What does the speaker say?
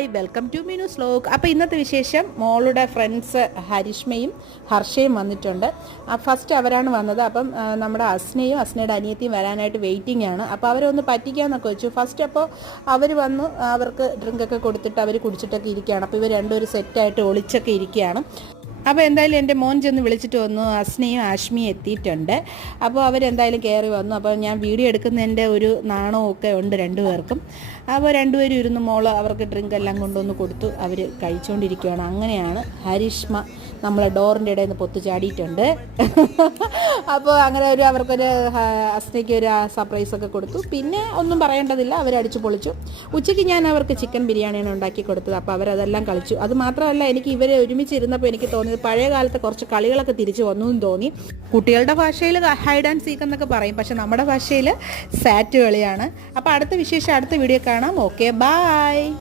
Hi, welcome to Meenu's vlog. അപ്പോൾ ഇന്നത്തെ വിശേഷം, മോളുടെ ഫ്രണ്ട്സ് ഹരിഷ്മയും ഹർഷയും വന്നിട്ടുണ്ട്. ഫസ്റ്റ് അവരാണ് വന്നത്. അപ്പം നമ്മുടെ അസ്നയും അസ്നയുടെ അനിയത്തിയും വരാനായിട്ട് വെയിറ്റിംഗ് ആണ്. അപ്പോൾ അവരൊന്ന് പറ്റിക്കാന്നൊക്കെ വെച്ചു. ഫസ്റ്റ് അപ്പോൾ അവർ വന്നു, അവർക്ക് ഡ്രിങ്കൊക്കെ കൊടുത്തിട്ട് അവർ കുടിച്ചിട്ടൊക്കെ ഇരിക്കുകയാണ്. അപ്പോൾ ഇവർ രണ്ടുപേരും സെറ്റായിട്ട് ഒളിച്ചൊക്കെ ഇരിക്കുകയാണ്. അപ്പോൾ എന്തായാലും എൻ്റെ മോൻ ചെന്ന് വിളിച്ചിട്ട് വന്നു, അസ്നയും ആഷ്മിയും എത്തിയിട്ടുണ്ട്. അപ്പോൾ അവരെന്തായാലും കയറി വന്നു. അപ്പോൾ ഞാൻ വീഡിയോ എടുക്കുന്നതിൻ്റെ ഒരു നാണവും ഒക്കെ ഉണ്ട് രണ്ടുപേർക്കും. അപ്പോൾ രണ്ടുപേരും ഇരുന്ന് മോള് അവർക്ക് ഡ്രിങ്ക് എല്ലാം കൊണ്ടുവന്ന് കൊടുത്തു. അവർ കഴിച്ചുകൊണ്ടിരിക്കുകയാണ്. അങ്ങനെയാണ് ഹരിഷ്മ നമ്മളെ ഡോറിൻ്റെ ഇടയിൽ നിന്ന് പൊത്തു ചാടിയിട്ടുണ്ട്. അപ്പോൾ അങ്ങനെ അവർക്കൊരു അസ്നയ്ക്ക് ഒരു സർപ്രൈസൊക്കെ കൊടുത്തു. പിന്നെ ഒന്നും പറയേണ്ടതില്ല, അവരടിച്ചു പൊളിച്ചു. ഉച്ചയ്ക്ക് ഞാൻ അവർക്ക് ചിക്കൻ ബിരിയാണിയാണ് ഉണ്ടാക്കി കൊടുത്തത്. അപ്പോൾ അവരതെല്ലാം കളിച്ചു. അത് മാത്രമല്ല, എനിക്ക് ഇവരെ ഒരുമിച്ചിരുന്നപ്പോൾ എനിക്ക് തോന്നിയത് പഴയ കാലത്തെ കുറച്ച് കളികളൊക്കെ തിരിച്ചു വന്നു എന്ന് തോന്നി. കുട്ടികളുടെ ഭാഷയിൽ ഹൈഡ് ആൻഡ് സീക്ക് എന്നൊക്കെ പറയും, പക്ഷെ നമ്മുടെ ഭാഷയിൽ സാറ്റ് കളിയാണ്. അപ്പോൾ അടുത്ത വിശേഷം അടുത്ത വീഡിയോ കാണാം. Okay, by.